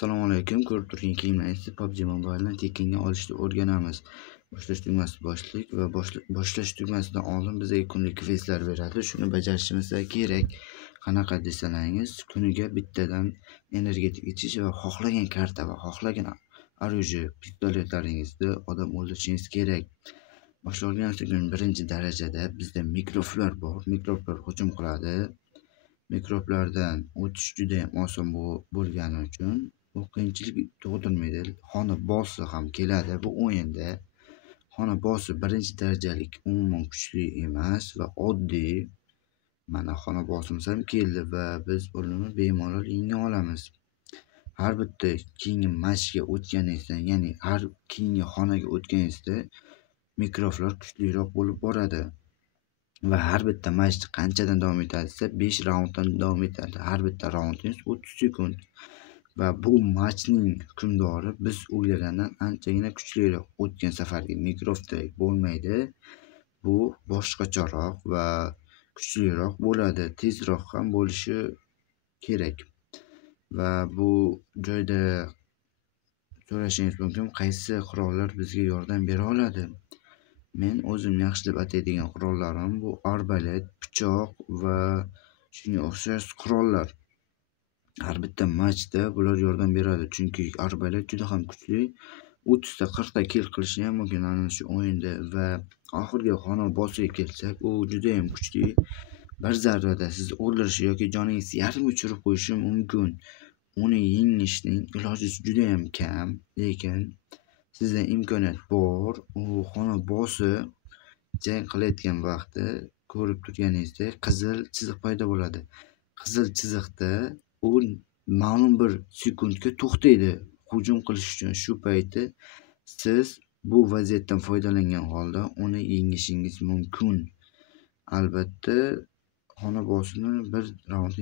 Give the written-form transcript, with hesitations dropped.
Assalomu alaykum. Ko'rib turgan kiyimlaringizni PUBG Mobile'dan tekinga olishni o'rganamiz. Boshlash tugmasi boshlik va boshlash tugmasidan oldin bizga kunlik kvestlar beradi. Shuni bajarishimiz kerak. Qanaqa desalaringiz, kuniga bittadan energetik ichish va xohlagan karta va xohlagan оружие, pistoletlaringizni odam o'ldirishingiz kerak. Boshlangan kun birinchi darajada bizda mikroflar bor. Mikroflar hujum qiladi. Mikroblardan o'tish juda ham oson bo'lgani uchun bu qiyinchilik tug'dirmaydi. Xona bossi ham keladi bu o'yinda. Xona bossi birinchi darajalik umuman kuchli emas va oddiy. Mana xona bossimiz ham keldi va biz uni bemalol yenga olamiz. Har bitta keyingi matchga o'tganingizda, ya'ni har keyingi xonaga o'tganingizda mikroflar kuchliroq bo'lib boradi. Va har bitta match qanchadan davom etadi desa 5 raunddan davom etadi. Har bitta raundingiz 30 sekund. Va bu matchning hukmdori biz o'ylagandan anchagina kuchliroq. O'tgan safargi mikrofdek bo'lmaydi. Bu boshqacharoq va kuchliroq bo'ladi. Tezroq ham bo'lishi kerak. Va bu joyda so'rashingiz mumkin, qaysi qurollar bizga yordam bera oladi? Men o'zim yaxshi deb ataydigan qurollarim bu arbalet, pichoq va shunga o'xshash qurollar. Har bitta matchda bular yordam beradi, chunki arbalet juda ham kuchli. 30 ta 40 ta kill qilishi ham mumkin ana shu o'yinda. Va oxirgi xona bossiga kelsak, u juda ham kuchli. Bir zarbada sizni o'ldirishi yoki joningizni yarim o'chirib qo'yishi mumkin. Uni yengishning iloji juda ham kam, lekin sizda imkoniyat bor. U xona bossi jang qilayotgan vaqtda ko'rib turganingizdek qizil chiziq paydo bo'ladi. Qizil chiziqda u ma'lum bir sekundga to'xtaydi hujum qilish uchun. Shu payti siz bu vaziyatdan foydalangan holda uni yengishingiz mumkin. Albatta xona bossini bir raund